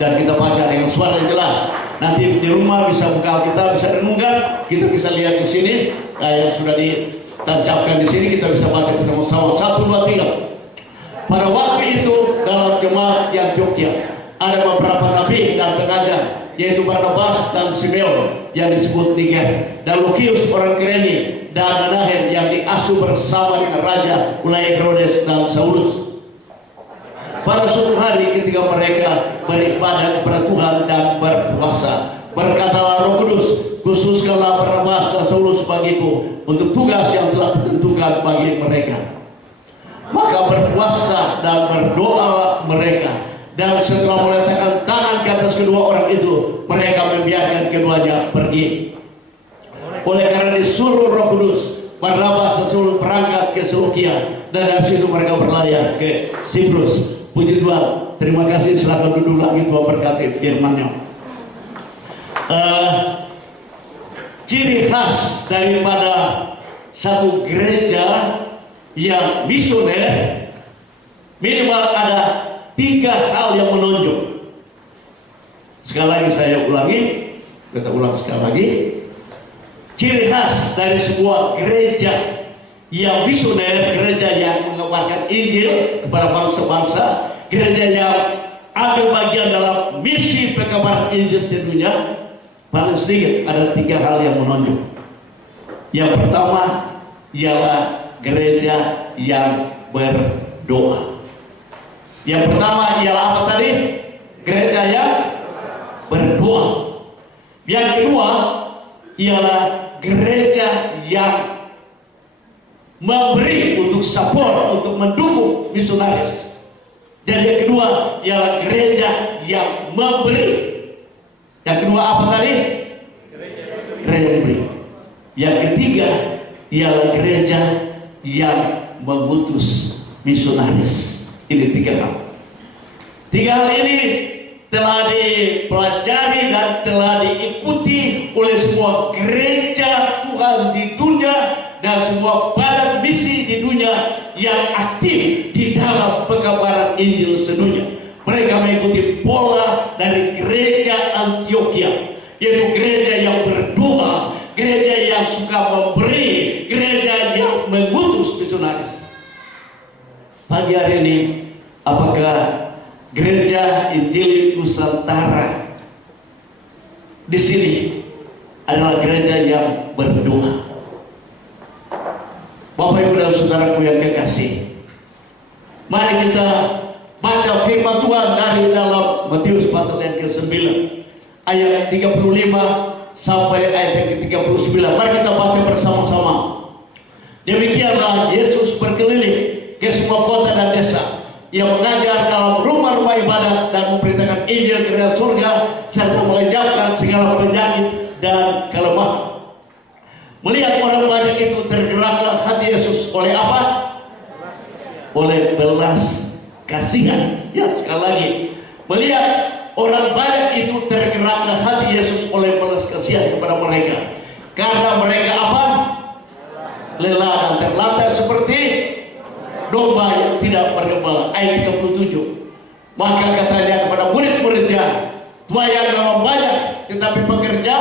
dan kita baca dengan suara yang jelas. Nanti di rumah bisa buka kita bisa renungkan, kita bisa lihat di sini yang sudah ditancapkan di sini, kita bisa baca bersama-sama. 1, 2, 3. Pada waktu itu dalam jemaat yang Antiokhia ada beberapa nabi dan pengajar, yaitu Barnabas dan Simeon yang disebut Niger, dan Lukius orang Kirene, dan Manahem yang diasuh bersama dengan Raja mulai Herodes dan Saulus. Pada suatu hari ketika mereka beribadah kepada Tuhan dan berpuasa, berkatalah Roh Kudus, khususkanlah Barnabas dan Saulus bagiku untuk tugas yang telah ditentukan bagi mereka. Maka berpuasa dan berdoa mereka, dan setelah meletakkan tangan ke atas kedua orang itu, mereka membiarkan keduanya pergi. Oleh karena disuruh Roh Kudus, Barnabas dan Saulus berangkat ke Seleukia, dan dari situ mereka berlayar ke Siprus. Puji Tuhan, terima kasih. Silakan duduk lagi, Tuhan berkati firman-Nya. Ciri khas daripada satu gereja yang misioner, minimal ada 3 hal yang menonjol. Sekali lagi saya ulangi, kita ulang sekali lagi. Ciri khas dari sebuah gereja yang misioner, gereja yang mengabarkan Injil kepada bangsa-bangsa, gereja yang ambil bagian dalam misi pekabaran Injil sedunia, paling sedikit ada 3 hal yang menonjol. Yang pertama ialah gereja yang berdoa. Yang pertama ialah apa tadi? Gereja yang berdoa. Yang kedua ialah gereja yang memberi, untuk support, untuk mendukung misionaris. Dan yang kedua ialah gereja yang memberi. Yang kedua apa tadi? Gereja memberi. Yang ketiga ialah gereja yang mengutus misionaris. Ini 3 hal. 3 hal ini telah dipelajari dan telah diikuti oleh semua gereja Tuhan di dunia dan semua badan misi di dunia yang aktif di dalam pekabaran Injil sedunia. Mereka mengikuti pola dari gereja Antiokhia, yaitu gereja yang berdoa, gereja yang suka memberi, gereja yang mengutus misionaris. Pagi hari ini, apakah gereja Injil Nusantara di sini adalah gereja yang berdoa? Bapak Ibu dan saudaraku yang kekasih, mari kita baca firman Tuhan dari dalam Matius pasal yang ke-9 ayat 35 sampai ayat yang ke-39. Mari kita baca bersama-sama. Demikianlah Yesus berkeliling ke semua kota dan desa, ia mengajar dalam rumah-rumah ibadat dan memberitakan Injil kerajaan surga serta mengenyangkan segala penyakit dan kelemahan. Melihat orang banyak itu, tergeraklah hati Yesus oleh apa? Oleh belas kasihan. Ya, sekali lagi, melihat orang banyak itu, tergeraklah hati Yesus oleh belas kasihan kepada mereka, karena mereka apa? Lelah dan terlantar seperti domba yang tidak bergembala. Ayat 37. Maka katanya kepada murid-muridnya, tuayan memang banyak, tetapi pekerja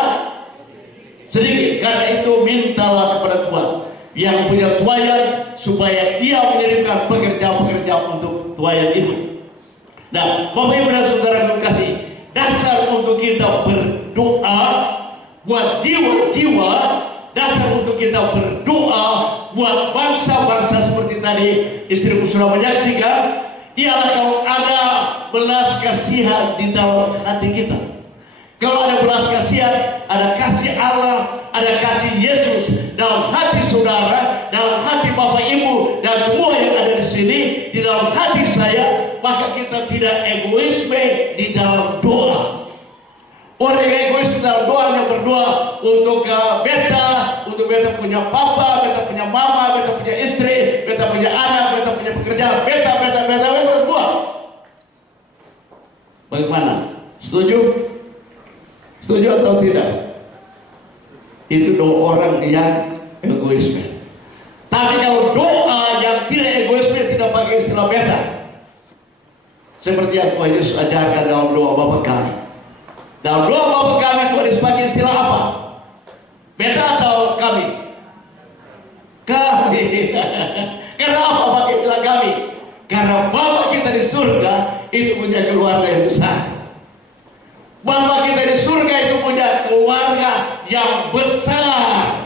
sedikit. Karena itu mintalah kepada Tuhan yang punya tuayan supaya ia mengirimkan pekerja-pekerja untuk tuayan itu. Nah, Bapak Ibu dan Saudara yang kasih, dasar untuk kita berdoa buat jiwa-jiwa, dasar untuk kita berdoa buat bangsa-bangsa seperti tadi istriku sudah menyaksikan, ialah kalau ada belas kasihan di dalam hati kita. Kalau ada belas kasihan, ada kasih Allah, ada kasih Yesus dalam hati saudara, dalam hati Bapak Ibu dan semua yang ada di sini, di dalam hati saya, maka kita tidak egoisme di dalam doa. Orang yang egois dalam doa yang berdoa untuk beta, untuk beta punya papa, beta punya mama, beta punya istri, beta punya anak, beta punya pekerjaan, beta semua. Bagaimana? Setuju? Setuju atau tidak? Itu doa orang yang egoisme. Tapi kalau doa yang tidak egoisme, tidak pakai istilah beta, Seperti yang Tuhan Yesus ajarkan dalam doa Bapa kami. Dalam doa Bapa kami Tuhan Yesus pakai istilah apa? Beta atau kami? Kami. Kenapa pakai istilah kami? Karena Bapa kita di surga itu punya keluarga yang besar. Bapa kita di surga itu punya keluarga yang besar.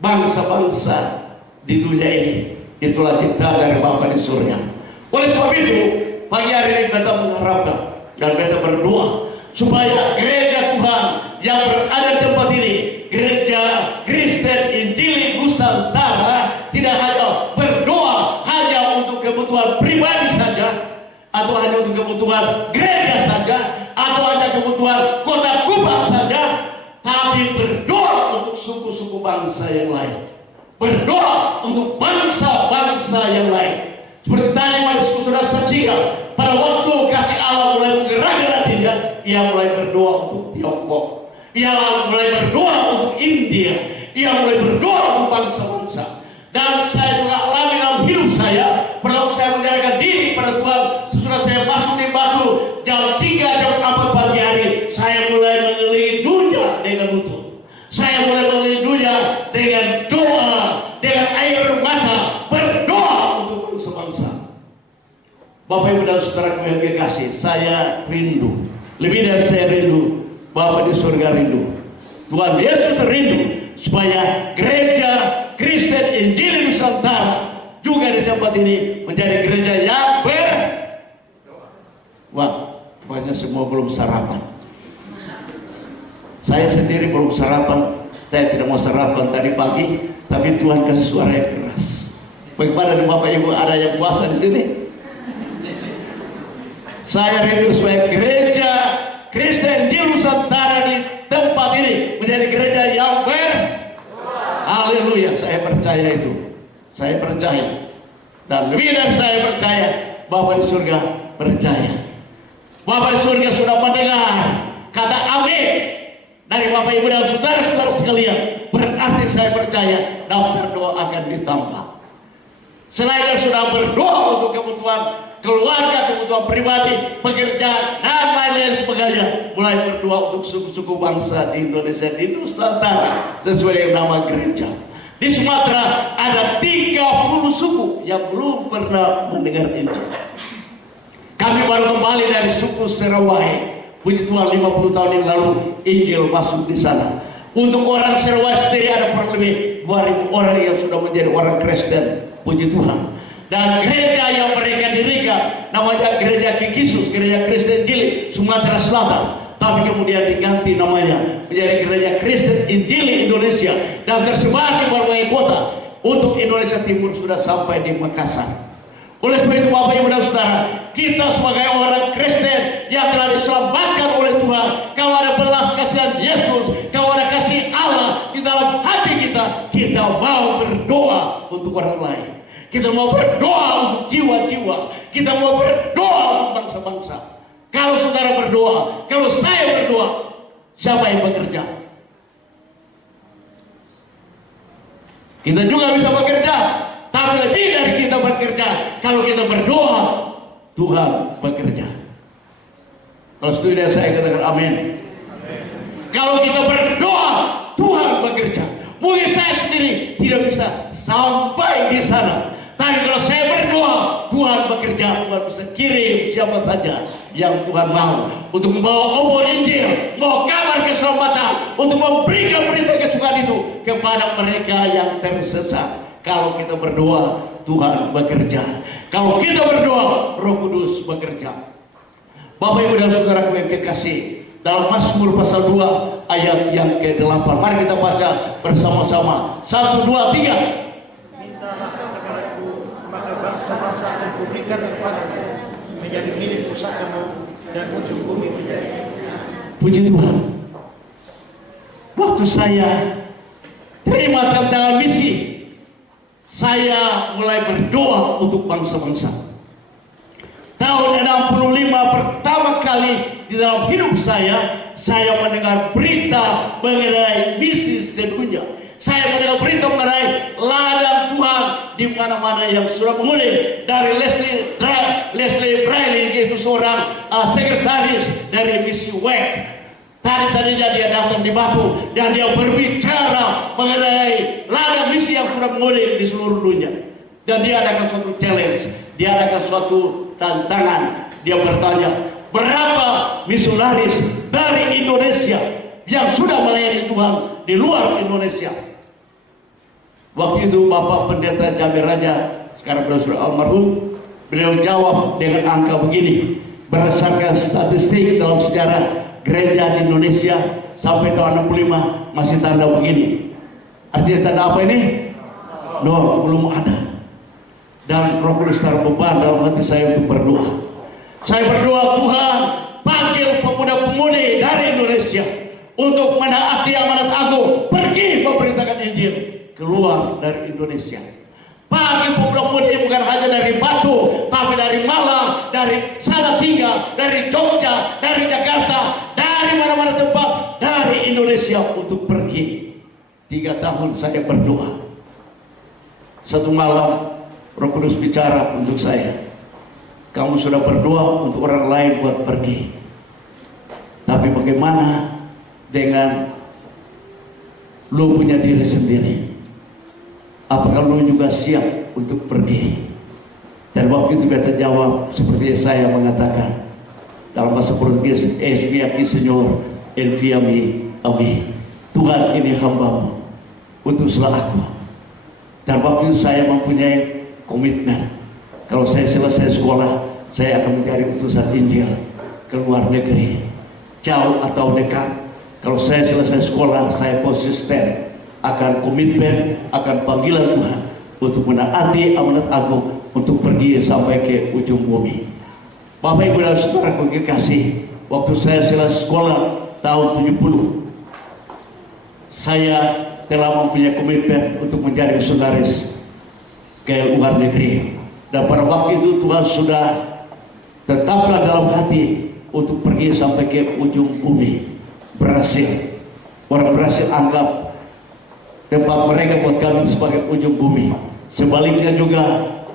Bangsa-bangsa di dunia ini itulah kita dari Bapa di surga. Oleh sebab itu pagi hari ini kita mengharapkan dan kita berdoa supaya gereja Tuhan yang berada di tempat ini, gereja Kristen Injili Nusantara, tidak hanya berdoa hanya untuk kebutuhan pribadi saja, atau hanya untuk kebutuhan gereja saja, atau hanya kebutuhan kota Kupang saja, tapi berdoa untuk suku-suku bangsa yang lain, berdoa untuk bangsa-bangsa yang lain. Seperti tadi Mas sudah saksikan, pada waktu kasih Allah mulai menggerakkan hatinya, ia mulai berdoa untuk Tiongkok, ia mulai berdoa untuk India, ia mulai berdoa untuk bangsa-bangsa. Dan saya juga alami dalam hidup saya, pada waktu saya menyerahkan diri pada Tuhan, sesudah saya masuk di Batu jam 3 jam 4 pagi hari, saya mulai mengelilingi dunia dengan lutut. Saya mulai mengelilingi dunia dengan doa, dengan air mata, berdoa untuk bangsa-bangsa. Bapak Ibu dan Saudara yang kekasih, saya rindu, lebih dari saya rindu, Bapak di surga rindu, Tuhan Yesus rindu supaya gereja Kristen Injili Nusantara juga di tempat ini menjadi gereja yang wah, pokoknya semua belum sarapan. Saya sendiri belum sarapan, saya tidak mau sarapan tadi pagi, tapi Tuhan kasih suara yang keras. Bagaimana di Bapak Ibu ada yang puasa di sini? Saya rindu supaya gereja Kristen di Nusantara di tempat ini menjadi gereja yang haleluya, saya percaya itu. Saya percaya. Dan lebih dari saya percaya, Bapak di surga percaya. Bapak di surga sudah mendengar kata amin dari Bapak Ibu dan saudara-saudara sekalian. Berarti saya percaya daftar doa akan ditambah. Selain sudah berdoa untuk kebutuhan keluarga, kebutuhan pribadi, pekerjaan, dan lain-lain sebagainya, mulai berdoa untuk suku-suku bangsa di Indonesia, di Nusantara, sesuai dengan nama gereja. Di Sumatera ada 30 suku yang belum pernah mendengar Injil. Kami baru kembali dari suku Serawai. Puji Tuhan, 50 tahun yang lalu Injil masuk di sana. Untuk orang Serawai sendiri ada kurang lebih 2.000 orang yang sudah menjadi orang Kristen. Puji Tuhan. Dan gereja yang mereka dirikan namanya Gereja Kikisus, Gereja Kristen Injili Sumatera Selatan. Tapi kemudian diganti namanya menjadi Gereja Kristen Injili Indonesia dan tersebar di berbagai kota. Untuk Indonesia Timur sudah sampai di Makassar. Oleh sebab itu Bapak Ibu dan Saudara, kita sebagai orang Kristen yang telah diselamatkan oleh Tuhan, kalau ada belas kasihan Yesus, kalau ada kasih Allah di dalam hati kita, kita mau berdoa untuk orang lain. Kita mau berdoa untuk jiwa-jiwa. Kita mau berdoa untuk bangsa-bangsa. Kalau saudara berdoa, kalau saya berdoa, siapa yang bekerja? Kita juga bisa bekerja, tapi lebih dari kita bekerja, kalau kita berdoa, Tuhan bekerja. Kalau setuju saya katakan amin. Kalau kita berdoa, Tuhan bekerja. Mungkin saya sendiri tidak bisa sampai di sana, tapi kalau saya berdoa, Tuhan bekerja. Tuhan bisa kirim siapa saja yang Tuhan mau untuk membawa obor Injil, membawa kabar keselamatan, untuk memberikan berita kesukaan itu kepada mereka yang tersesat. Kalau kita berdoa, Tuhan bekerja. Kalau kita berdoa, Roh Kudus bekerja. Bapak Ibu dan Saudara yang kekasih, dalam Mazmur pasal 2 ayat yang ke-8, mari kita baca bersama-sama. 1, 2, 3. Mintalah kepadaku, maka bangsa-bangsa akan kuberikan kepadamu, menjadi milik pusakamu, dan ujung bumi menjadi. Puji Tuhan. Waktu saya terima tantangan misi, saya mulai berdoa untuk bangsa-bangsa. Tahun 65 pertama kali di dalam hidup saya mendengar berita mengenai misi sedunia. Saya mendengar berita mengenai ladang Tuhan di mana-mana yang sudah mengulik. Dari Leslie Briley, yaitu seorang sekretaris dari misi WEC. Tadi-tadinya dia datang di Batu dan dia berbicara mengenai ladang misi yang sudah mengulik di seluruh dunia. Dan dia adakan suatu challenge, dia adakan suatu tantangan. Dia bertanya, berapa misionaris dari Indonesia yang sudah melayani Tuhan di luar Indonesia? Waktu itu Bapak Pendeta Jamir Raja, sekarang sudah almarhum, beliau jawab dengan angka begini. Berdasarkan statistik dalam sejarah gereja di Indonesia sampai tahun 65 masih tanda begini. Artinya tanda apa ini? No, belum ada. Dan Roh Kudus taruh beban dalam hati saya untuk berdoa. Saya berdoa, Tuhan panggil pemuda-pemudi dari Indonesia untuk menaati amanat agung, pergi memberitakan Injil keluar dari Indonesia. Panggil pemuda-pemudi bukan hanya dari Batu, tapi dari Malang, dari Salatiga, dari Jogja, dari Jakarta, dari mana-mana tempat, dari Indonesia untuk pergi. 3 tahun saya berdoa. Satu malam Roh Kudus bicara untuk saya, kamu sudah berdoa untuk orang lain buat pergi, tapi bagaimana dengan lu punya diri sendiri? Apakah lu juga siap untuk pergi? Dan waktu itu kita jawab seperti saya mengatakan dalam bahasa Portugis, "Eis-me aqui, Senhor, envia-me a mim." Tuhan, ini hamba-Mu, utuslah aku. Dan waktu itu saya mempunyai komitmen, kalau saya selesai sekolah, saya akan mencari utusan Injil ke luar negeri, jauh atau dekat. Kalau saya selesai sekolah, saya konsisten akan komitmen, akan panggilan Tuhan untuk menaati amanat agung, untuk pergi sampai ke ujung bumi. Bapak Ibu dan Saudara kekasih, waktu saya selesai sekolah tahun 70, saya telah mempunyai komitmen untuk menjadi misionaris ke luar negeri. Dan pada waktu itu Tuhan sudah tetaplah dalam hati untuk pergi sampai ke ujung bumi. Brasil. Orang Brasil anggap tempat mereka buat kami sebagai ujung bumi. Sebaliknya juga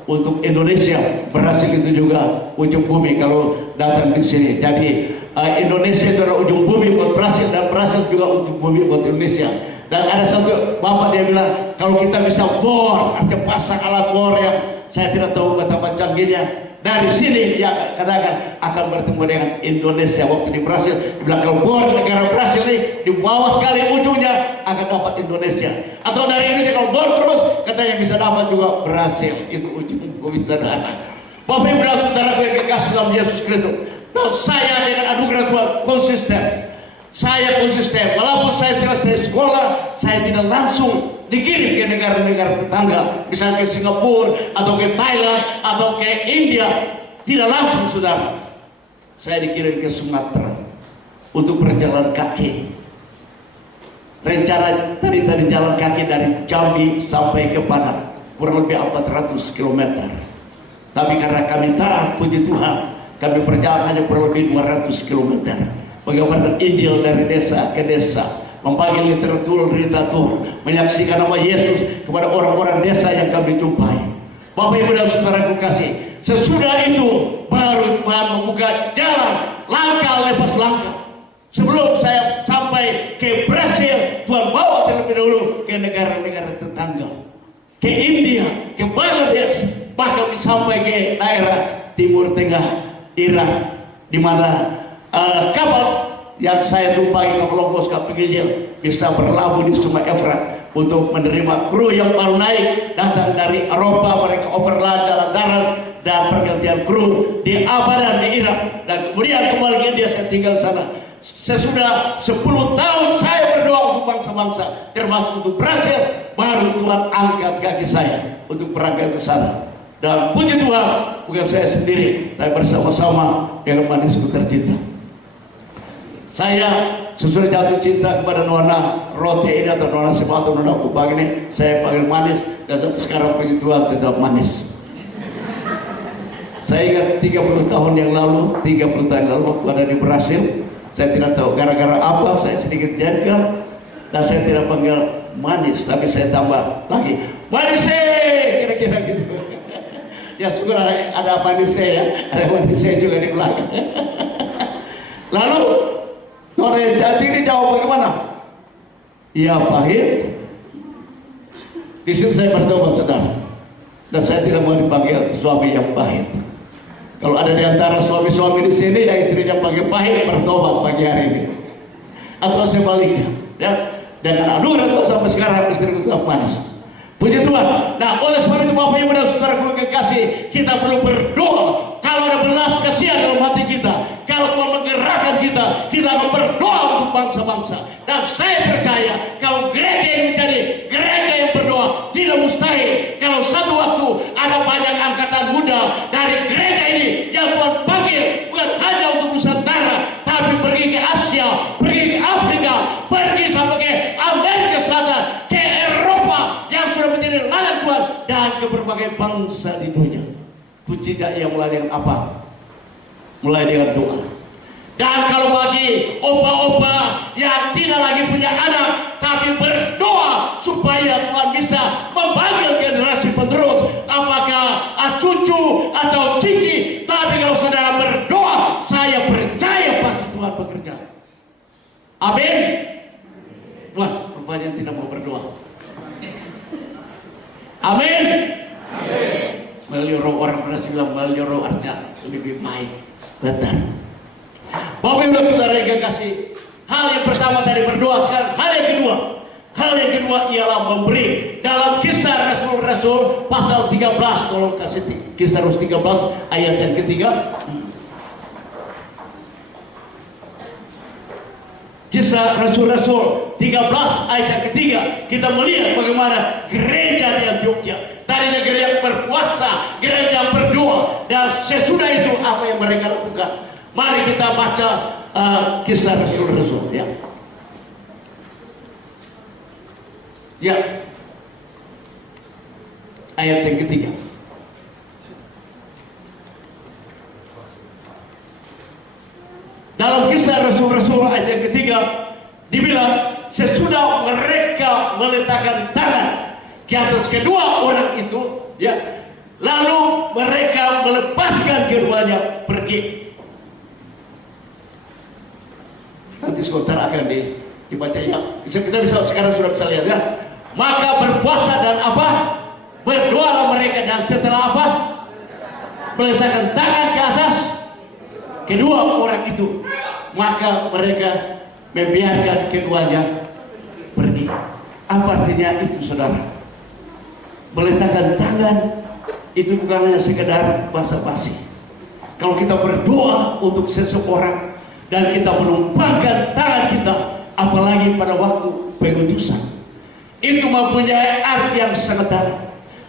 untuk Indonesia, Brasil itu juga ujung bumi kalau datang di sini. Jadi Indonesia itu adalah ujung bumi buat Brasil, dan Brasil juga ujung bumi buat Indonesia. Dan ada satu bapak dia bilang, kalau kita bisa bor, atau pasang alat bor yang saya tidak tahu betapa canggihnya, dari sini dia katakan akan bertemu dengan Indonesia. Waktu di Brasil, dia bilang kalau bor negara Brasil ini di bawah sekali ujungnya akan dapat Indonesia. Atau dari Indonesia kalau bor terus, katanya bisa dapat juga Brasil. Itu ujung kebijaksanaan. Bapak Ibu dan Saudara yang kekasih dalam Yesus Kristus, nah, saya dengan anugerah Tuhan konsisten. Saya konsisten, walaupun saya selesai sekolah, saya tidak langsung dikirim ke negara-negara tetangga, misalnya ke Singapura, atau ke Thailand, atau ke India. Tidak langsung, saudara. Saya dikirim ke Sumatera untuk berjalan kaki. Rencana tadi jalan kaki dari Jambi sampai ke Padang, kurang lebih 400 km. Tapi karena kami taat, puji Tuhan, kami berjalan hanya kurang lebih 200 km. Mengabarkan Injil dari desa ke desa, membagi literatur, menyaksikan nama Yesus kepada orang-orang desa yang kami jumpai. Bapak Ibu dan Saudara kekasih, sesudah itu baru Tuhan membuka jalan, langkah lepas langkah. Sebelum saya sampai ke Brasil, Tuhan bawa terlebih dahulu ke negara-negara tetangga, ke India, ke Bangladesh, bahkan sampai ke daerah Timur Tengah, Iran, di mana kapal yang saya tumpangi, kapal Longkos Kapingijil, bisa berlabuh di Sungai Efrat untuk menerima kru yang baru naik datang dari Eropa. Mereka overland dalam darat dan pergantian kru di Abadan di Irak, dan kemudian kembali ke India. Saya tinggal di sana. Sesudah 10 tahun saya berdoa untuk bangsa-bangsa, termasuk untuk Brasil, baru Tuhan angkat kaki saya untuk berangkat ke sana. Dan puji Tuhan, bukan saya sendiri, tapi bersama-sama dengan manisku tercinta. Saya sesudah jatuh cinta kepada Nona roti ini atau Nona sepatu Nona kupang ini, saya panggil manis, dan sampai sekarang puji Tuhan tetap manis. Saya ingat 30 tahun yang lalu waktu ada di Brasil, saya tidak tahu gara-gara apa, saya sedikit jengkel. Dan saya tidak panggil manis, tapi saya tambah lagi manis, kira-kira gitu. Ya syukur ada manis ya, ada manis juga di belakang. Lalu Nore Jatiri jawab bagaimana? Iya pahit. Di situ saya bertobat, saudara. Dan saya tidak mau dipanggil suami yang pahit. Kalau ada di antara suami-suami di sini yang istrinya panggil pahit, bertobat pagi hari ini. Atau sebaliknya, ya. Dengan anugerah Tuhan sampai sekarang istriku tetap manis. Puji Tuhan. Nah, oleh sebab itu Bapak Ibu dan Saudara kekasih, kita perlu berdoa. Kalau ada belas kasihan dalam hati kita, kalau Tuhan menggerakkan kita akan berdoa untuk bangsa-bangsa. Dan saya percaya kalau gereja ini menjadi gereja yang berdoa, tidak mustahil kalau satu waktu ada banyak angkatan muda dari gereja ini yang Tuhan panggil bukan hanya untuk Nusantara, tapi pergi ke Asia, pergi ke Afrika, pergi sampai ke Amerika Selatan, ke Eropa yang sudah menjadi ladang Tuhan, dan ke berbagai bangsa di dunia. Kuncinya ia mulai dengan apa? Mulai dengan doa. Dan kalau bagi opa-opa yang tidak lagi punya anak, tapi berdoa supaya Tuhan bisa memanggil generasi penerus, apakah cucu atau cici, tapi kalau saudara berdoa, saya percaya pasti Tuhan bekerja. Amin. Wah, rupanya tidak mau berdoa. Amin. Amin. Meliru orang pernah bilang meliru artinya lebih baik, benar. Bapak Ibu Saudara yang kasih, hal yang pertama dari berdoa, sekarang hal yang kedua ialah memberi. Dalam Kisah Rasul-Rasul pasal 13, kalau kasih Kisah Rasul 13 ayat yang ketiga. Kisah Rasul-Rasul 13 ayat yang ketiga, kita melihat bagaimana gereja di Antioquia tadi negeri yang berpuasa, gereja yang berdoa, dan sesudah itu apa yang mereka lakukan. Mari kita baca Kisah Rasul-Rasul, ya. Ya. Ayat yang ketiga. Dalam Kisah Rasul-Rasul ayat yang ketiga dibilang sesudah mereka meletakkan tangan ke atas kedua orang itu, ya, lalu mereka melepaskan keduanya pergi. Nanti sebentar akan dibaca, ya. Kita bisa sekarang sudah bisa lihat, ya. Maka berpuasa dan apa? Berdoalah mereka, dan setelah apa? Meletakkan tangan ke atas kedua orang itu, maka mereka membiarkan keduanya pergi. Apa artinya itu, saudara? Meletakkan tangan itu bukan hanya sekedar basa-basi. Kalau kita berdoa untuk seseorang dan kita menumpangkan tangan kita, apalagi pada waktu pengutusan, itu mempunyai arti yang sangat dalam.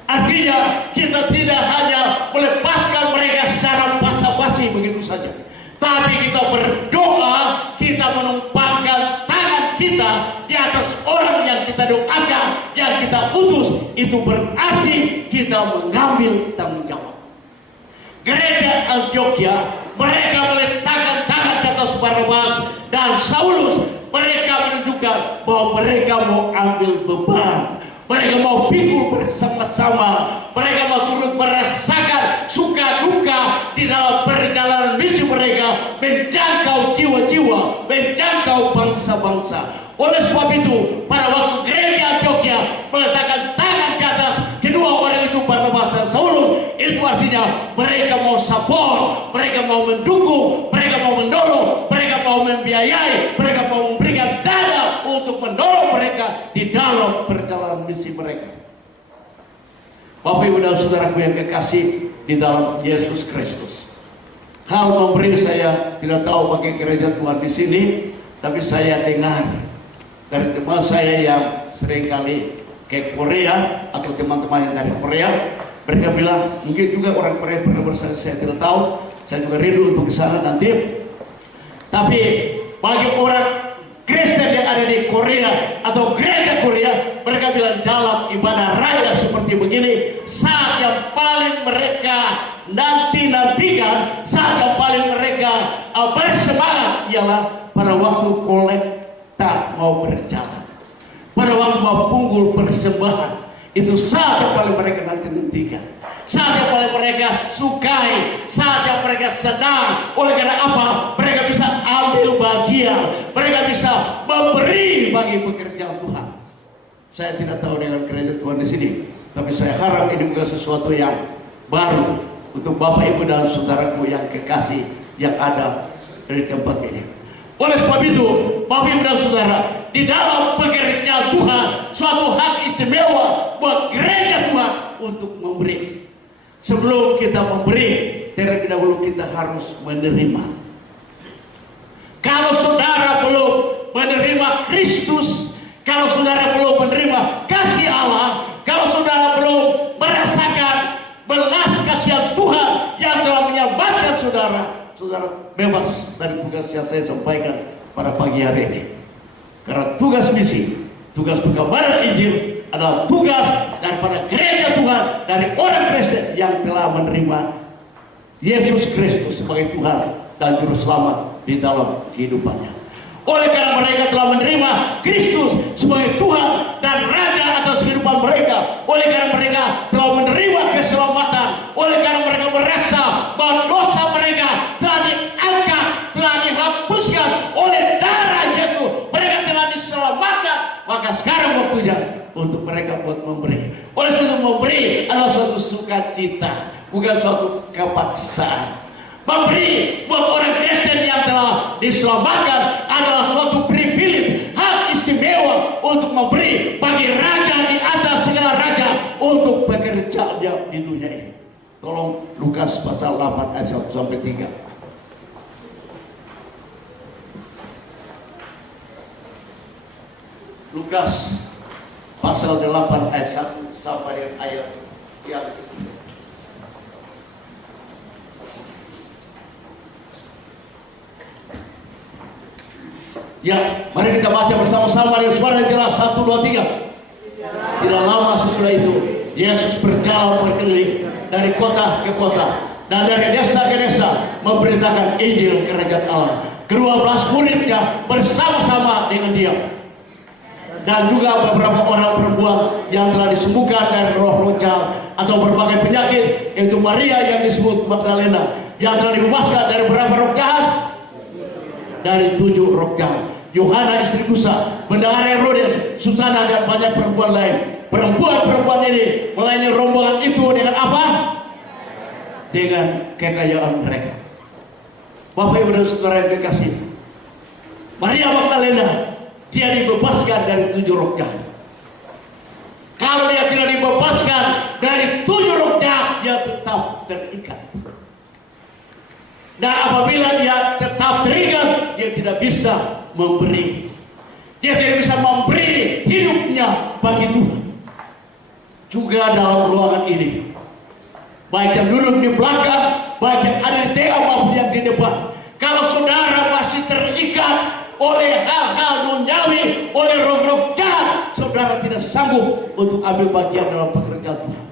Artinya kita tidak hanya melepaskan mereka secara basa-basi begitu saja, tapi kita berdoa, kita menumpangkan tangan kita di atas orang yang kita doakan, yang kita utus. Itu berarti kita mengambil tanggung jawab. Gereja Antioquia, mereka meletakkan tangan di atas Barnabas dan Saulus. Mereka menunjukkan bahwa mereka mau ambil beban, mereka mau pikul bersama-sama, mereka mau turut merasakan suka duka di dalam perjalanan misi mereka, menjangkau jiwa-jiwa, menjangkau bangsa-bangsa. Oleh sebab itu, pada waktu gereja Antioquia meletakkan tangan ke atas kedua orang itu, Barnabas dan Saulus, itu artinya mereka mau support, mereka mau mendukung, mereka mau mendorong, mereka mau membiayai, mereka mau memberikan dana untuk mendorong mereka di dalam perjalanan misi mereka. Bapak Ibu dan Saudaraku yang kekasih di dalam Yesus Kristus, hal memberi saya tidak tahu bagi gereja Tuhan di sini, tapi saya dengar dari teman saya yang seringkali ke Korea atau teman-teman yang dari Korea, mereka bilang mungkin juga orang Korea pernah bersama, saya tidak tahu, saya juga rindu untuk ke sana nanti. Tapi bagi orang Kristen yang ada di Korea atau gereja Korea, mereka bilang dalam ibadah raya seperti begini, saat yang paling mereka nantikan, saat yang paling mereka bersemangat ialah pada waktu kolekta mau berjalan. pada waktu mau punggul persembahan. Itu saat yang paling mereka nanti-nantikan, saat yang paling mereka sukai, saat yang mereka senang. Oleh karena apa? Mereka bisa ambil bagian, mereka bisa memberi bagi pekerjaan Tuhan. Saya tidak tahu dengan gereja Tuhan di sini, tapi saya harap ini bukan sesuatu yang baru untuk Bapak Ibu dan saudaraku yang kekasih yang ada dari tempat ini. Oleh sebab itu, Bapak Ibu dan saudara, di dalam pekerjaan Tuhan, suatu hak istimewa buat gereja Tuhan untuk memberi. Sebelum kita memberi, terlebih dahulu kita harus menerima. Kalau saudara belum menerima Kristus, kalau saudara belum menerima kasih Allah, kalau saudara belum merasakan belas kasihan Tuhan yang telah menyelamatkan saudara, saudara bebas dari tugas yang saya sampaikan pada pagi hari ini. Karena tugas misi, tugas pengkabaran Injil adalah tugas daripada gereja Tuhan, dari orang Kristen yang telah menerima Yesus Kristus sebagai Tuhan dan Juru Selamat di dalam kehidupannya. Oleh karena mereka telah menerima Kristus sebagai Tuhan dan Raja atas kehidupan mereka, oleh karena mereka telah menerima keselamatan, oleh karena mereka merasa bahwa dosa mereka telah diangkat, telah dihapuskan oleh darah Yesus, mereka telah diselamatkan, maka sekarang waktunya untuk mereka buat memberi. Oleh sebab memberi adalah suatu sukacita, bukan suatu kepaksaan. Memberi buat orang Kristen yang telah diselamatkan adalah suatu privilege, hak istimewa untuk memberi bagi raja di atas segala raja untuk pekerjaannya di dunia ini. Tolong Lukas pasal 8 ayat 1 sampai 3. Lukas pasal 8 ayat 1 sampai ayat yang ketiga. Ya, mari kita baca bersama-sama dengan suara yang jelas. 1, 2, 3. Tidak lama setelah itu, Yesus berjalan berkeliling dari kota ke kota dan dari desa ke desa memberitakan Injil kerajaan Allah. Kedua belas muridnya bersama-sama dengan dia, dan juga beberapa orang perempuan yang telah disembuhkan dari roh-roh jahat atau berbagai penyakit, yaitu Maria yang disebut Magdalena yang telah dibebaskan dari berapa roh jahat? Dari 7 roh jahat. Yohana istri Kusa, bendahara Herodes, Susana dan banyak perempuan lain. Perempuan-perempuan ini melayani rombongan itu dengan apa? Dengan kekayaan mereka. Bapak Ibu dan saudara yang kekasih, Maria Magdalena, dia dibebaskan dari 7 roh jahat. Kalau dia tidak dibebaskan dari 7 roh jahat, dia tetap terikat. Dan apabila dia tetap terikat, dia tidak bisa memberi. Dia tidak bisa memberi hidupnya bagi Tuhan. Juga dalam ruangan ini, baik yang duduk di belakang, baik yang ada di tengah maupun yang di depan, kalau saudara masih terikat oleh hal-hal duniawi, oleh roh-roh jahat, saudara tidak sanggup untuk ambil bagian dalam pekerjaan Tuhan.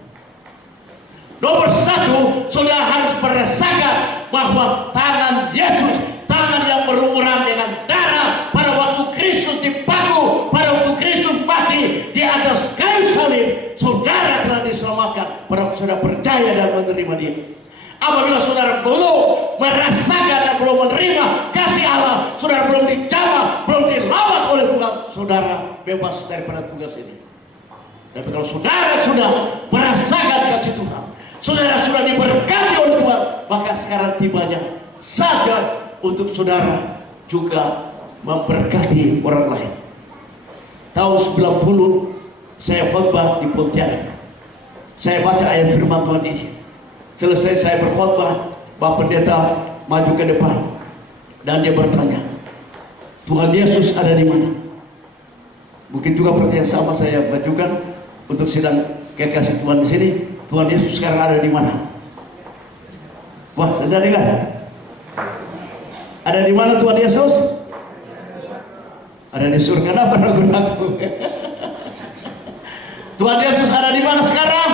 Nomor 1, saudara harus merasakan bahwa tangan Yesus, tangan yang berumuran dengan darah pada waktu Kristus dipaku, pada waktu Kristus mati di atas kayu salib, saudara telah diselamatkan pada waktu saudara percaya dan menerima dia. Apabila saudara belum merasakan dan belum menerima kasih Allah, saudara belum dijamah, belum dilawat oleh Tuhan, saudara bebas daripada tugas ini. Tapi kalau saudara sudah merasakan kasih Tuhan, saudara sudah diberkati oleh Tuhan, maka sekarang tibanya saja untuk saudara juga memberkati orang lain. Tahun 90 saya khotbah di Pontianak. Saya baca ayat firman Tuhan ini. Selesai saya berkhotbah, Bapak Pendeta maju ke depan dan dia bertanya, Tuhan Yesus ada di mana? Mungkin juga pertanyaan sama saya bajukan untuk sidang kekasih Tuhan di sini. Tuhan Yesus sekarang ada di mana? Wah, sudah dengar? Ada di mana Tuhan Yesus? Ada di surga. Kenapa ragu-ragu? Tuhan Yesus ada di mana sekarang?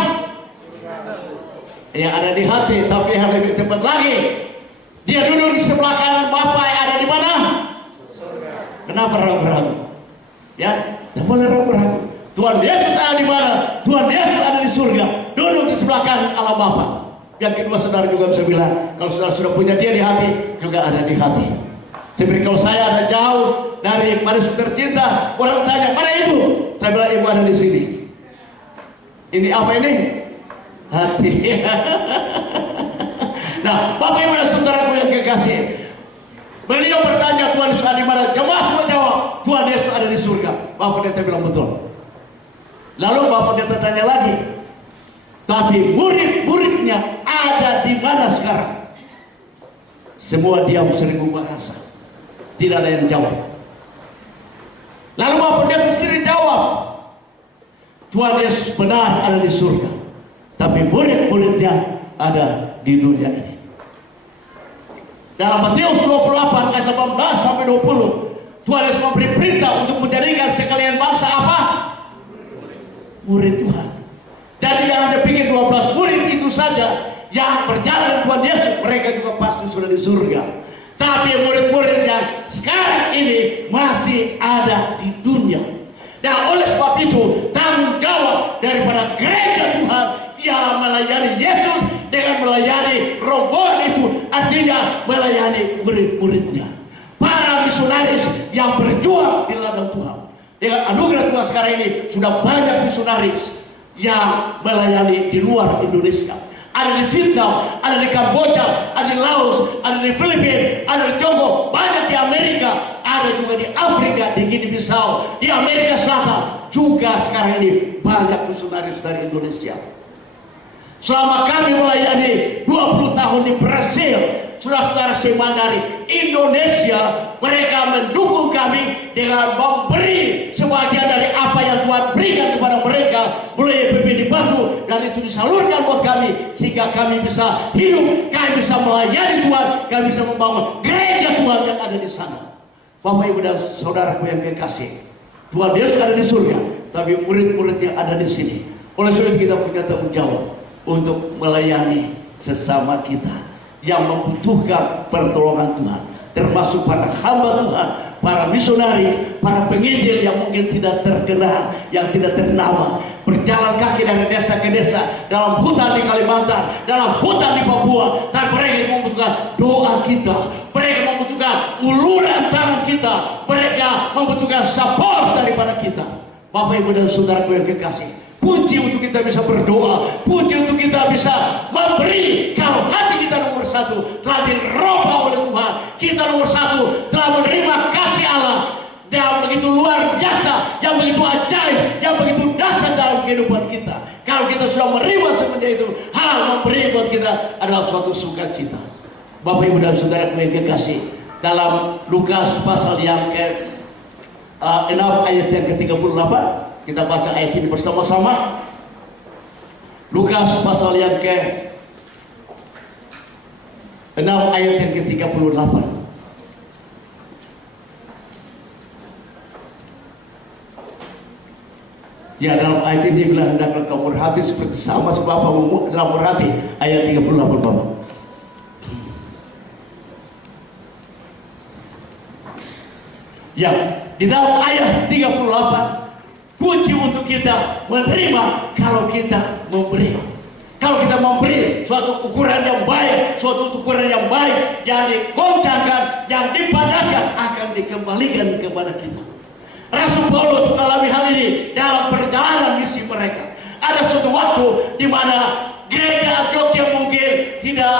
Ya, ada di hati, tapi yang lebih tepat lagi, dia duduk di sebelah kanan Bapa yang ada di mana? Kenapa ragu-ragu? Ya, Dan boleh ragu-ragu. Tuhan Yesus ada di mana? Tuhan Yesus ada di surga, duduk di sebelah kanan Allah Bapa. Yang kedua, saudara juga bisa bilang, kalau saudara sudah punya dia di hati, juga ada di hati. Seperti kalau saya ada jauh dari manusia tercinta, orang tanya, mana ibu? Saya bilang, ibu ada di sini. Ini apa ini? Hati. Nah, Bapak Ibu dan saudaraku yang kekasih, beliau bertanya, Tuhan Yesus ada di mana? Jemaat semua jawab, Tuhan Yesus ada di surga. Bapak dia bilang betul. Lalu Bapak dia tanya lagi, tapi murid-muridnya ada di mana sekarang? Semua diam seribu bahasa. Tidak ada yang jawab. Lalu Bapak dia sendiri jawab, Tuhan Yesus benar ada di surga, tapi murid-muridnya ada di dunia ini. Dalam Matius 28 ayat 18 sampai 20, Tuhan Yesus memberi perintah untuk menjadikan sekalian bangsa apa? Murid Tuhan. Jadi yang Anda pikir 12 murid itu saja yang berjalan Tuhan Yesus, mereka juga pasti sudah di surga. Tapi murid-murid yang sekarang ini masih ada di dunia. Dan oleh sebab itu, tanggung jawab daripada gereja Tuhan yang melayani Yesus dengan melayani rombongan itu, artinya melayani murid-muridnya. Para misionaris yang berjuang di ladang Tuhan. Dengan anugerah Tuhan sekarang ini sudah banyak misionaris yang melayani di luar Indonesia. Ada di Vietnam, ada di Kamboja, ada di Laos, ada di Filipina, ada di Congo, banyak di Amerika, ada juga di Afrika, di Guinea-Bissau, di Amerika Selatan. Juga sekarang ini banyak misionaris dari Indonesia. Selama kami melayani 20 tahun di Brasil, saudara-saudara seiman dari Indonesia, mereka mendukung kami dengan memberi sebagian dari apa yang Tuhan berikan kepada mereka, mulai bibit batu, dan itu disalurkan buat kami, sehingga kami bisa hidup, kami bisa melayani Tuhan, kami bisa membangun gereja Tuhan yang ada di sana. Bapak, Ibu, dan saudaraku yang kekasih, Tuhan Yesus ada di surga, tapi murid-muridnya ada di sini. Oleh sebab itu kita punya tanggung jawab untuk melayani sesama kita yang membutuhkan pertolongan Tuhan, termasuk para hamba Tuhan, para misionari, para penginjil yang mungkin tidak terkenal, yang tidak ternama, berjalan kaki dari desa ke desa, dalam hutan di Kalimantan, dalam hutan di Papua, dan mereka membutuhkan doa kita, mereka membutuhkan uluran tangan kita, mereka membutuhkan support daripada kita. Bapak, Ibu, dan saudaraku yang kekasih, kunci untuk kita bisa berdoa, kunci untuk kita bisa memberi, kalau hati kita nomor satu telah dirubah oleh Tuhan, kita nomor satu telah menerima kasih Allah yang begitu luar biasa, yang begitu ajaib, yang begitu dahsyat dalam kehidupan kita. Kalau kita sudah menerima semenjak itu, hal memberi buat kita adalah suatu sukacita. Bapak, Ibu, dan saudara yang kekasih, dalam Lukas pasal yang ke-6 ayat yang ke-38, kita baca ayat ini bersama-sama. Lukas pasal yang ke-6 ayat yang ke-38. Ya, dalam ayat ini bilang, hendaklah kamu berhati seperti sama Bapamu dalam berhati. Ayat 38 Bapak. Ya, di dalam ayat 38, kunci untuk kita menerima kalau kita memberi. Kalau kita memberi suatu ukuran yang baik, suatu ukuran yang baik, yang digoncangkan, yang dipadatkan, akan dikembalikan kepada kita. Rasul Paulus mengalami hal ini dalam perjalanan misi mereka. Ada suatu waktu di mana gereja Antioquia mungkin tidak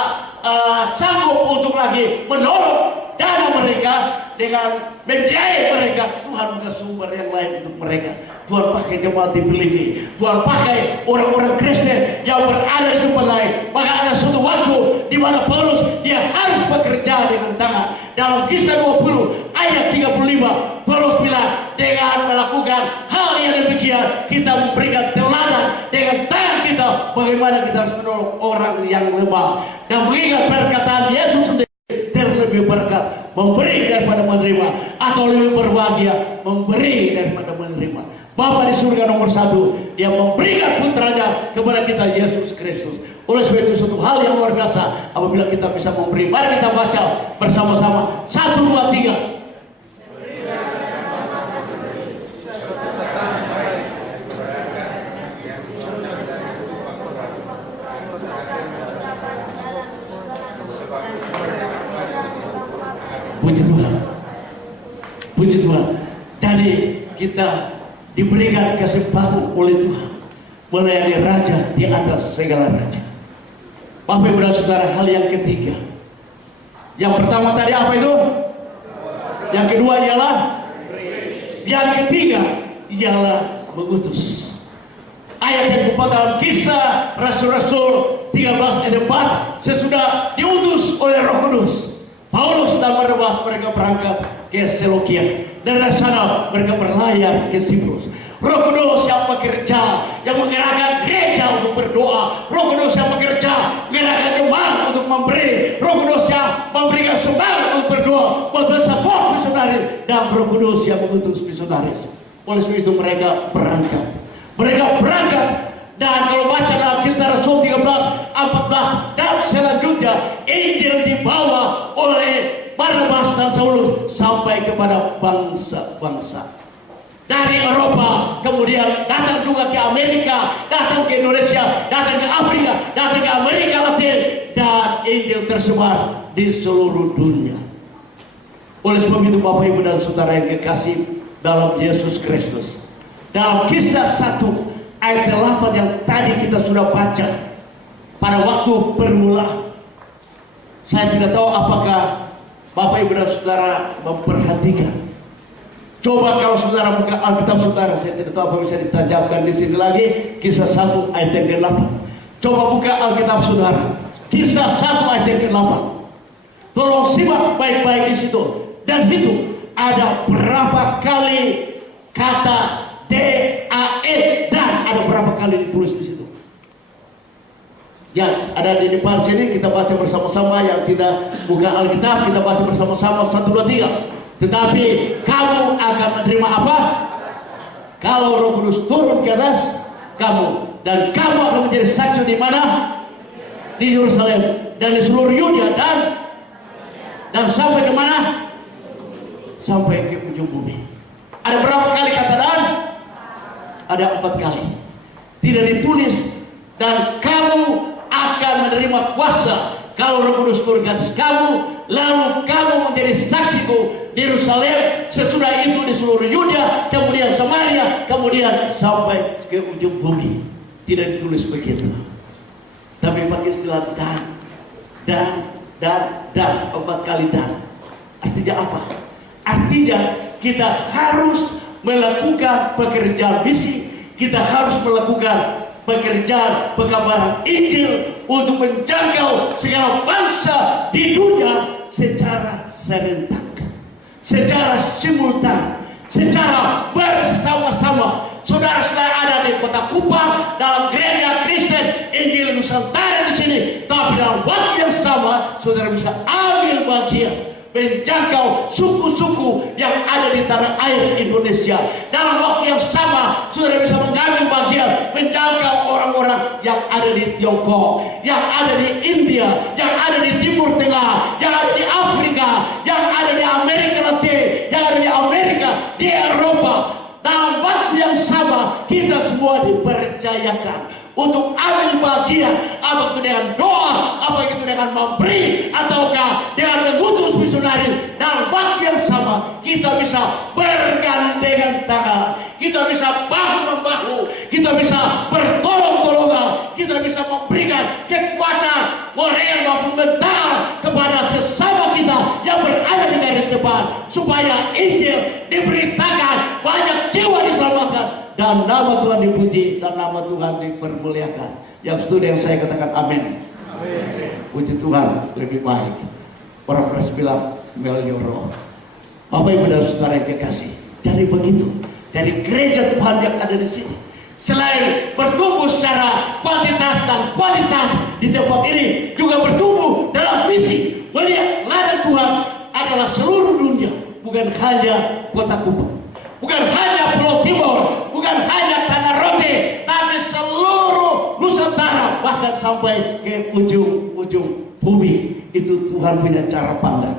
sanggup untuk lagi menolong dana mereka dengan membiayai mereka. Tuhan punya sumber yang lain untuk mereka. Tuhan pakai jemaat di Filipi, Tuhan pakai orang-orang Kristen yang berada di tempat lain. Maka ada suatu waktu di mana Paulus dia harus bekerja dengan tangan. Dalam Kisah 20 ayat 35, Paulus bilang, dengan melakukan hal yang demikian kita memberikan teladan dengan tangan kita bagaimana kita harus menolong orang yang lemah. Dan mengingat perkataan Yesus sendiri, terlebih berkat memberi daripada menerima, atau lebih berbahagia memberi daripada menerima. Bapa di surga nomor satu, dia memberikan putranya kepada kita, Yesus Kristus. Oleh sebab itu suatu hal yang luar biasa apabila kita bisa memberi. Mari kita baca bersama-sama. 1, 2, 3. Puji Tuhan. Jadi kita diberikan kesempatan oleh Tuhan melayani Raja di atas segala raja. Bapak Ibu dan Saudara, hal yang ketiga. Yang pertama tadi apa itu? Yang kedua ialah, yang ketiga ialah mengutus. Ayat yang keempat dalam Kisah Rasul-Rasul 13 ayat 4, sesudah diutus oleh Roh Kudus, Paulus dan Barnabas mereka berangkat ke Seleukia, dan dari sana mereka berlayar ke Siprus. Roh Kudus yang bekerja, yang menggerakkan gereja untuk berdoa. Roh Kudus yang bekerja, menggerakkan jemaat untuk memberi. Roh Kudus yang memberikan sumbangan untuk berdoa, buat bersama misionaris, dan Roh Kudus yang mengutus misionaris. Oleh sebab itu mereka berangkat. Dan kalau baca dalam Kisah Rasul 13, 14 dan selanjutnya, Injil dibawa oleh Barnabas dan Saulus sampai kepada bangsa-bangsa. Dari Eropa, kemudian datang juga ke Amerika, datang ke Indonesia, datang ke Afrika, datang ke Amerika Latin, dan Injil tersebar di seluruh dunia. Oleh sebab itu Bapak Ibu dan Saudara yang kekasih dalam Yesus Kristus, dalam Kisah 1 ayat 8 yang tadi kita sudah baca pada waktu permulaan, saya tidak tahu apakah Bapak Ibu dan Saudara memperhatikan. Coba kalau saudara buka Alkitab saudara, saya tidak tahu apa bisa ditajamkan di sini lagi. Kisah 1 ayat yang ke-8. Coba buka Alkitab saudara, Kisah 1 ayat yang ke-8. Tolong simak baik-baik di situ. Dan itu ada berapa kali kata D-A-E, dan ada berapa kali ditulis di situ. Ya, ada di depan sini, kita baca bersama-sama. Yang tidak buka Alkitab, kita baca bersama-sama 1, 2, 3. Tetapi kamu akan menerima apa? Kalau Roh Kudus turun ke atas kamu, dan kamu akan menjadi saksi di mana? Di Yerusalem dan di seluruh Yudea dan sampai ke mana? Sampai ke ujung bumi. Ada berapa kali kata dan? Ada 4 kali. Tidak ditulis, dan kamu akan menerima kuasa kalau Roh Kudus turun ke atas kamu, lalu kamu menjadi saksiku di Yerusalem, sesudah itu di seluruh Yudea, kemudian Samaria, kemudian sampai ke ujung bumi. Tidak ditulis begitu, tapi pakai istilah dan 4 kali dan. Artinya apa? Artinya kita harus melakukan pekerjaan misi, kita harus melakukan pekerjaan pekabaran Injil untuk menjangkau segala bangsa di dunia secara serentak, secara simultan, secara bersama-sama. Saudara-saudara ada di Kota Kupang dalam gereja Kristen Injil Nusantara di sini, tapi dalam waktu yang sama saudara bisa ambil bagian menjangkau suku-suku yang ada di tanah air Indonesia. Dalam waktu yang sama saudara bisa mengambil bagian menjangkau orang-orang yang ada di Tiongkok, yang ada di India, yang ada di Timur Tengah, yang ada di Afrika, yang ada di Amerika Latin, yang ada di Amerika, di Eropa. Dalam waktu yang sama kita semua dipercayakan untuk ambil bagian, apa itu dengan doa, apa itu dengan memberi, ataukah dengan mengutus misionaris. Dalam waktu yang sama kita bisa bergandengan tangan, kita bisa bahu-membahu, kita bisa bertolong-tolongan, kita bisa memberikan kekuatan moral maupun mental kepada sesama kita yang berada di garis depan, supaya Injil diberitakan, banyak jiwa diselamatkan, dan nama Tuhan dipuji dan nama Tuhan dipermuliakan. Yang setuju yang saya katakan amin. Puji Tuhan, lebih baik orang bersembilan roh. Bapak Ibu dan Saudara yang kekasih, jadi begitu. Jadi gereja Tuhan yang ada di sini, selain bertumbuh secara kuantitas dan kualitas di tempat ini, juga bertumbuh dalam visi melihat ladang Tuhan adalah seluruh dunia, bukan hanya Kota Kupang, bukan hanya Pulau Timur, bukan hanya Tanah Roti, tapi seluruh Nusantara, bahkan sampai ke ujung-ujung bumi. Itu Tuhan punya cara pandang.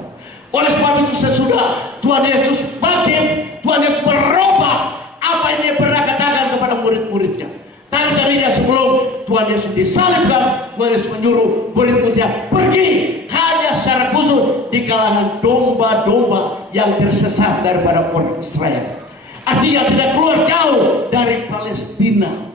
Oleh sebab itu sesudah Tuhan Yesus bangkit, Tuhan Yesus merubah apa yang dia pernah katakan kepada murid-muridnya. Tadinya sebelum Tuhan Yesus disalibkan, Tuhan Yesus menyuruh murid-muridnya pergi hanya secara khusus di kalangan domba-domba yang tersesat daripada orang Israel. Artinya tidak keluar jauh dari Palestina.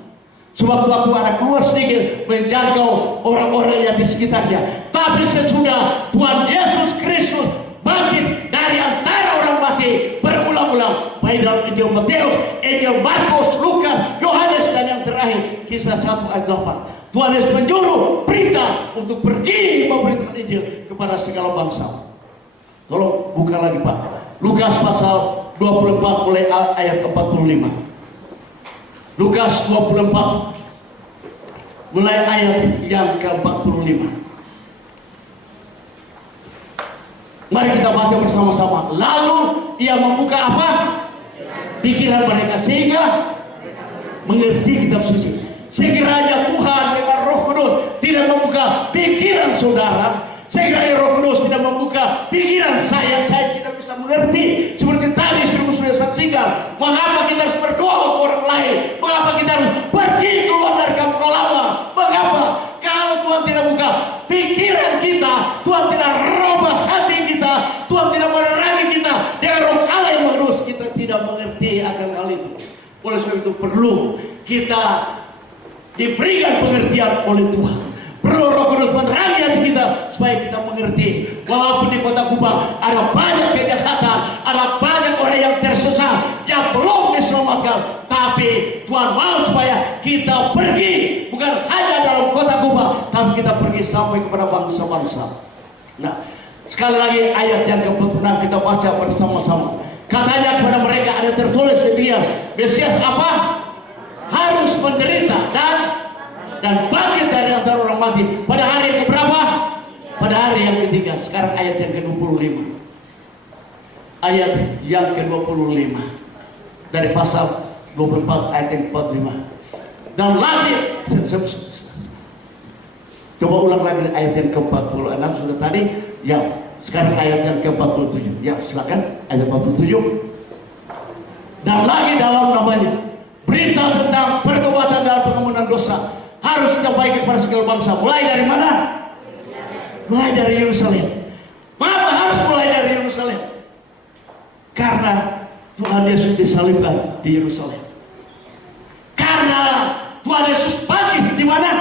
Sebab waktu ada keluar sedikit menjangkau orang-orang yang di sekitarnya. Tapi sesudah Tuhan Yesus Kristus bangkit dari antara orang mati berulang-ulang, baik dalam Injil Matius, Injil Markus, Lukas, Yohanes, dan yang terakhir kisah 1 ayat 8. Tuhan Yesus menyuruh perintah untuk pergi memberitakan Injil kepada segala bangsa. Tolong buka lagi Pak. Lukas pasal 24 mulai ayat 45. Lukas 24 mulai ayat yang ke-45. Mari kita baca bersama-sama. Lalu ia membuka apa? Pikiran mereka sehingga mengerti kitab suci. Sekiranya Tuhan dengan Roh Kudus tidak membuka pikiran saudara, sehingga Roh Kudus tidak membuka pikiran saya tidak bisa mengerti. Seperti tadi sudah saksikan, mengapa kita harus berdoa untuk orang lain? Mengapa kita harus pergi keluar dari kampung lama? Mengapa? Kalau Tuhan tidak buka pikiran kita, Tuhan tidak merubah hati kita, Tuhan tidak menerangi kita dengan Roh Allah yang kudus, kita tidak mengerti akan hal itu. Oleh sebab itu perlu kita diberikan pengertian oleh Tuhan. Perlu Roh Kudus menerangi hati kita supaya kita mengerti. Walaupun di Kota Kupang ada banyak kejahatan, ada banyak orang yang tersesat, yang belum diselamatkan, tapi Tuhan mau supaya kita pergi bukan hanya dalam Kota Kupang, tapi kita pergi sampai kepada bangsa-bangsa. Nah, sekali lagi ayat yang ke-46 kita baca bersama-sama. Katanya kepada mereka ada tertulis di Mesias apa? Harus menderita dan bangkit dari antara orang mati pada hari yang keberapa? Pada hari yang ketiga. Sekarang ayat yang ke-25. Ayat yang ke-25 dari pasal 24 ayat yang ke-45. Dan lagi coba ulang lagi ayat yang ke-46 sudah tadi. Ya, sekarang ayat yang ke-47. Ya, silakan ayat 47. Dan lagi dalam namanya berita tentang pertobatan dan pengampunan dosa harus disampaikan kepada segala bangsa. Mulai dari mana? Mulai dari Yerusalem. Mengapa harus mulai dari Yerusalem? Karena Tuhan Yesus disalibkan di Yerusalem. Karena Tuhan Yesus bangkit di mana?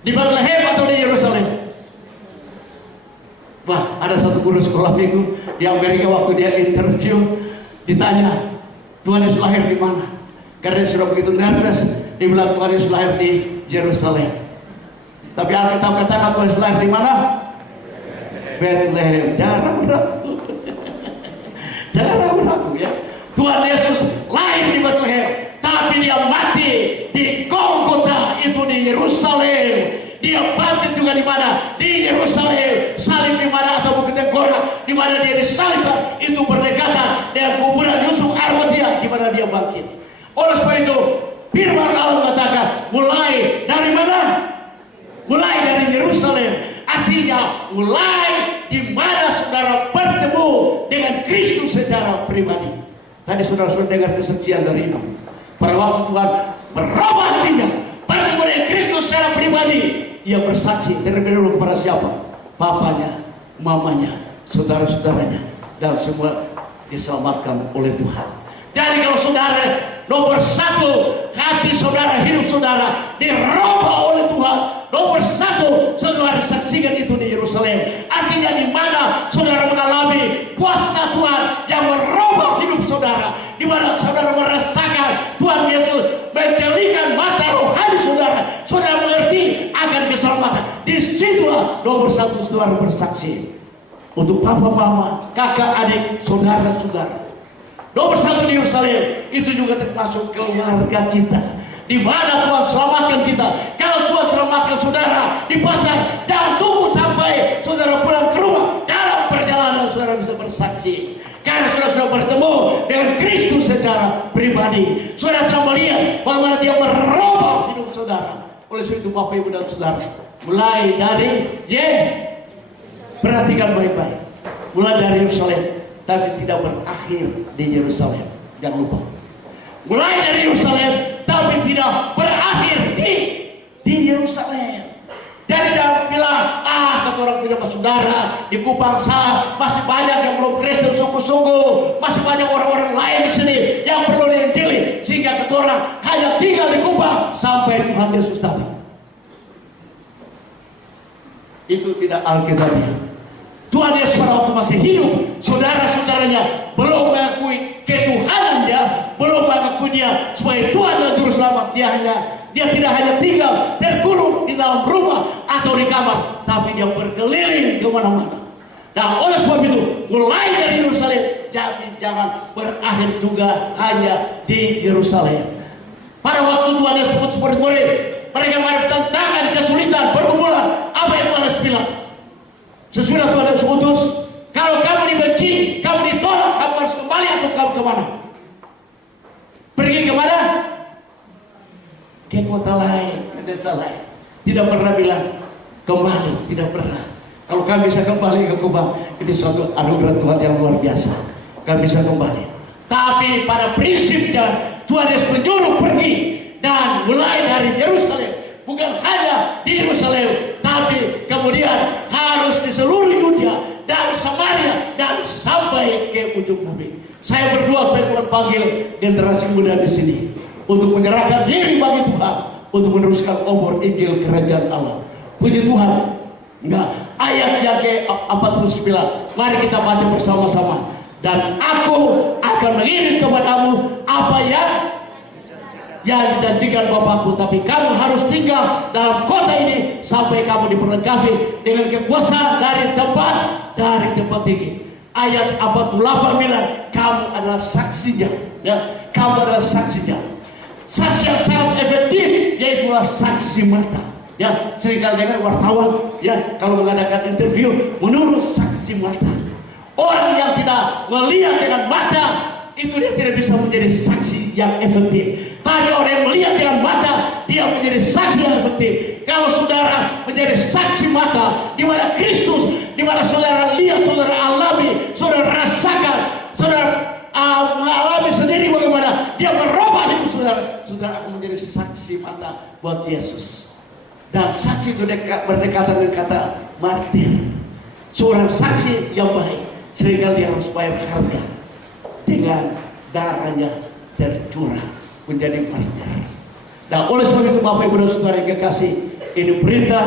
Di Bethlehem atau di Yerusalem? Wah, ada satu guru sekolah minggu di Amerika waktu dia interview ditanya, Tuhan Yesus lahir di mana? Karena dia sudah begitu nervous, dia bilang Tuhan Yesus lahir di Yerusalem. Tapi Alkitab katakan Tuhan Yesus lahir di mana? Bethlehem. Jangan ragu-ragu. Jangan ragu-ragu ya. Tuhan Yesus lahir di Bethlehem, tapi dia mati di Golgota, itu di Yerusalem. Dia bangkit juga di mana? Di Yerusalem. Salib di mana? Atau Bukit Tenggora di mana dia disalibkan, itu berdekatan dengan kuburan Yusuf Arimatia di mana dia bangkit. Oleh sebab itu firman Allah katakan mulai dari mana? Mulai dari Yerusalem. Artinya mulai di mana saudara bertemu dengan Kristus secara pribadi. Tadi saudara-saudara dengar kesaksian dari Imam. Pada waktu Tuhan berubah hatinya, bertemu dengan Kristus secara pribadi, ia bersaksi terlebih dahulu kepada siapa? Papanya, mamanya, saudara-saudaranya, dan semua diselamatkan oleh Tuhan. Jadi kalau saudara nomor satu, hati saudara, hidup saudara dirubah oleh Tuhan. Nomor satu, saudara saksikan itu di Yerusalem. Artinya di mana saudara mengalami kuasa Tuhan yang merubah hidup saudara, di mana saudara merasakan Tuhan Yesus menjelikan mata rohani saudara, saudara mengerti akan keselamatan. Disitulah nomor satu saudara bersaksi untuk papa, mama, kakak, adik, saudara-saudara. Nomor satu di Yerusalem itu juga termasuk keluarga kita, di mana Tuhan selamatkan kita. Kalau Tuhan selamatkan saudara di pasar, dan tunggu sampai saudara pulang ke rumah. Dalam perjalanan saudara bisa bersaksi, karena saudara sudah bertemu dengan Kristus secara pribadi. Saudara telah melihat bagaimana dia merubah hidup saudara. Oleh sebab itu Bapak Ibu dan saudara, mulai dari perhatikan baik-baik, mulai dari Yerusalem, tapi tidak berakhir di Yerusalem. Jangan lupa. Mulai dari Yerusalem, tapi tidak berakhir di Yerusalem. Jadi jangan bilang, kata orang bersama saudara di Kupang sana masih banyak yang belum Kristen sungguh-sungguh, masih banyak orang-orang lain di sini yang perlu diinjili, sehingga kita orang hanya tinggal di Kupang sampai Tuhan Yesus datang. Itu tidak Alkitabiah. Tuhan Yesus pada waktu masih hidup, saudara-saudaranya belum mengakui ketuhanannya, belum mengakui dia sebagai Tuhan dan Juru Selamat. Dia tidak hanya tinggal terkurung di dalam rumah atau di kamar, tapi dia berkeliling kemana-mana. Nah, oleh sebab itu, mulai dari Yerusalem, jadi jangan berakhir juga hanya di Yerusalem. Pada waktu Tuhan Yesus sebut seperti murid, mereka menghadapi tantangan, kesulitan, pergumulan. Apa yang Tuhan Yesus bilang? Sesudah Tuhan Yesus utus, kalau kamu dibenci, kamu ditolak, kamu harus kembali atau kamu kemana? Pergi kemana? Ke kota lain, ke desa lain. Tidak pernah bilang kembali, tidak pernah. Kalau kami bisa kembali ke Kupang, ini suatu anugerah Tuhan yang luar biasa. Kami bisa kembali. Tapi pada prinsipnya Tuhan Yesus menyuruh pergi dan mulai dari Yerusalem. Bukan hanya di Yerusalem, tapi kemudian harus di seluruh Yudea dan Samaria dan sampai ke ujung bumi. Saya berdoa supaya Tuhan panggil generasi muda di sini untuk menyerahkan diri bagi Tuhan, untuk meneruskan obor Injil Kerajaan Allah. Puji Tuhan. Nah, ayat yang ke-49, mari kita baca bersama-sama. Dan aku akan mengirim kepadamu apa yang dijanjikan Bapakku, tapi kamu harus tinggal dalam kota ini sampai kamu diperlengkapi dengan kekuasaan dari tempat tinggi. Ayat 48 bilang, kamu adalah saksinya, ya. Kamu adalah saksinya. Saksi yang sangat efektif, yaitu saksi mata. Ya, seringkali dengan wartawan, ya, kalau mengadakan interview, menurut saksi mata. Orang yang tidak melihat dengan mata, itu dia tidak bisa menjadi saksi yang efektif. Tapi orang yang melihat dengan mata, dia menjadi saksi yang efektif. Kalau saudara menjadi saksi mata, di mana Kristus, di mana saudara lihat, saudara alami, saudara rasakan, saudara mengalami sendiri bagaimana dia merubah hidup saudara, saudara akan menjadi saksi mata buat Yesus. Dan saksi itu berdekatan dengan kata martir. Seorang saksi yang baik, seringkali dia harus bayar harga dengan darahnya tercurah menjadi martir. Nah, oleh sebab itu Bapak Ibu dan Saudara yang kekasih, ini perintah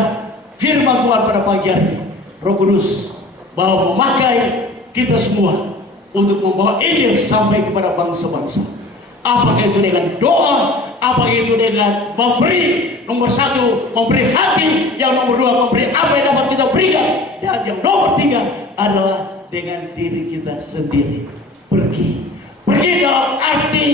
firman Tuhan pada pagi hari. Roh Kudus bahwa memakai kita semua untuk membawa Injil sampai kepada bangsa-bangsa. Apakah itu dengan doa, apakah itu dengan memberi. Nomor satu, memberi hati. Yang nomor dua, memberi apa yang dapat kita berikan. Dan yang nomor tiga adalah dengan diri kita sendiri. Pergi dalam arti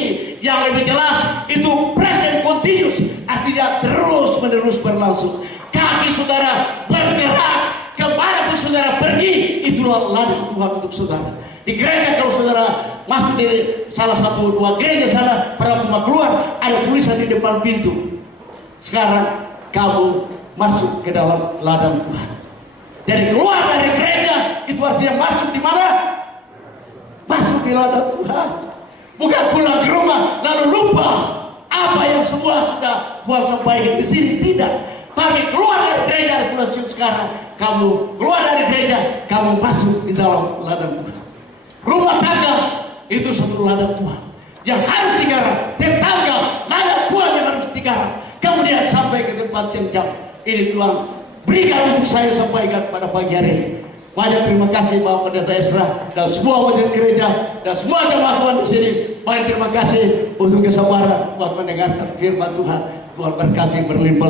yang lebih jelas, itu present continuous, artinya terus menerus berlangsung. Kaki saudara bergerak, kemana pun saudara pergi, itulah ladang Tuhan untuk saudara. Di gereja, kalau saudara masuk di salah satu dua gereja sana, pada waktu mau keluar ada tulisan di depan pintu, sekarang kamu masuk ke dalam ladang Tuhan. Jadi keluar dari gereja itu artinya masuk di mana? Masuk di ladang Tuhan. Bukan pulang ke rumah lalu lupa apa yang semua sudah Tuhan sampaikan di sini, tidak. Tapi keluar dari gereja, Tuhan sekarang kamu keluar dari gereja, kamu masuk di dalam ladang Tuhan. Rumah tangga itu satu ladang Tuhan yang harus digarap. Tetangga ladang Tuhan yang harus digarap. Kemudian sampai ke tempat yang jauh. Ini Tuhan berikan untuk saya sampaikan pada pagi hari ini. Banyak terima kasih Bapak Pendeta Ezra dan semua majelis gereja dan semua jemaat Tuhan di sini. Banyak terima kasih untuk kesabaran buat mendengarkan firman Tuhan. Tuhan berkati berlimpah.